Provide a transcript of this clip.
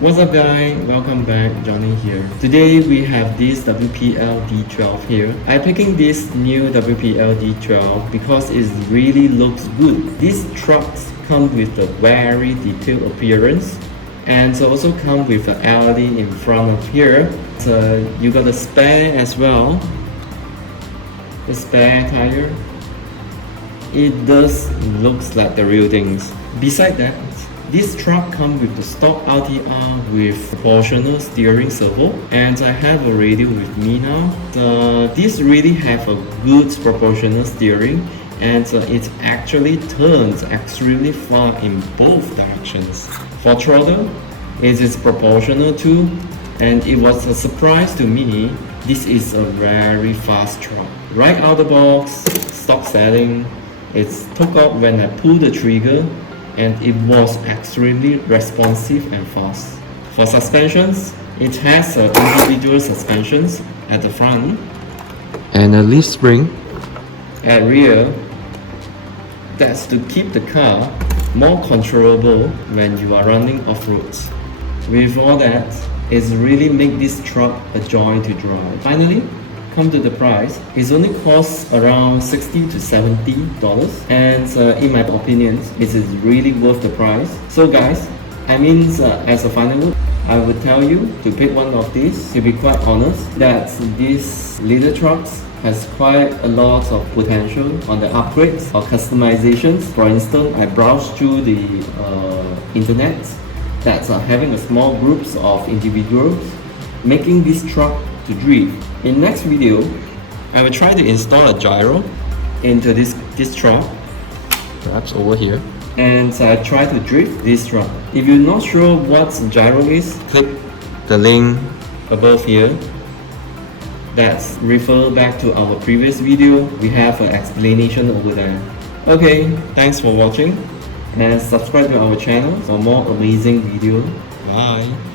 What's up guys, welcome back, Johnny here. Today we have this WPL D12 here. I'm picking this new WPL D12 because it really looks good. These trucks come with a very detailed appearance and also come with an LED in front of here. So you got a spare as well, the spare tire. It does looks like the real things. Besides that, this truck comes with the stock RTR with proportional steering servo, and I have a radio with me now. This really have a good proportional steering, and it actually turns extremely far in both directions. For throttle, it is proportional too, and it was a surprise to me. This is a very fast truck. Right out the box, stock setting, it's took up when I pull the trigger, and it was extremely responsive and fast. For suspensions, it has individual suspensions at the front and a leaf spring at rear. That's to keep the car more controllable when you are running off-road. With all that, it's really make this truck a joy to drive. Finally, come to the price. It only costs around $60 to $70, and in my opinion, it is really worth the price. So guys, as a final look, I would tell you to pick one of these. To be quite honest, that these little trucks has quite a lot of potential on the upgrades or customizations. For instance, I browsed through the internet that's having a small groups of individuals making this truck to drift. In next video, I will try to install a gyro into this truck, perhaps over here, and I try to drift this truck. If you're not sure what gyro is, click the link above here. That's refer back to our previous video. We have an explanation over there. Okay, thanks for watching, and subscribe to our channel for more amazing videos. Bye.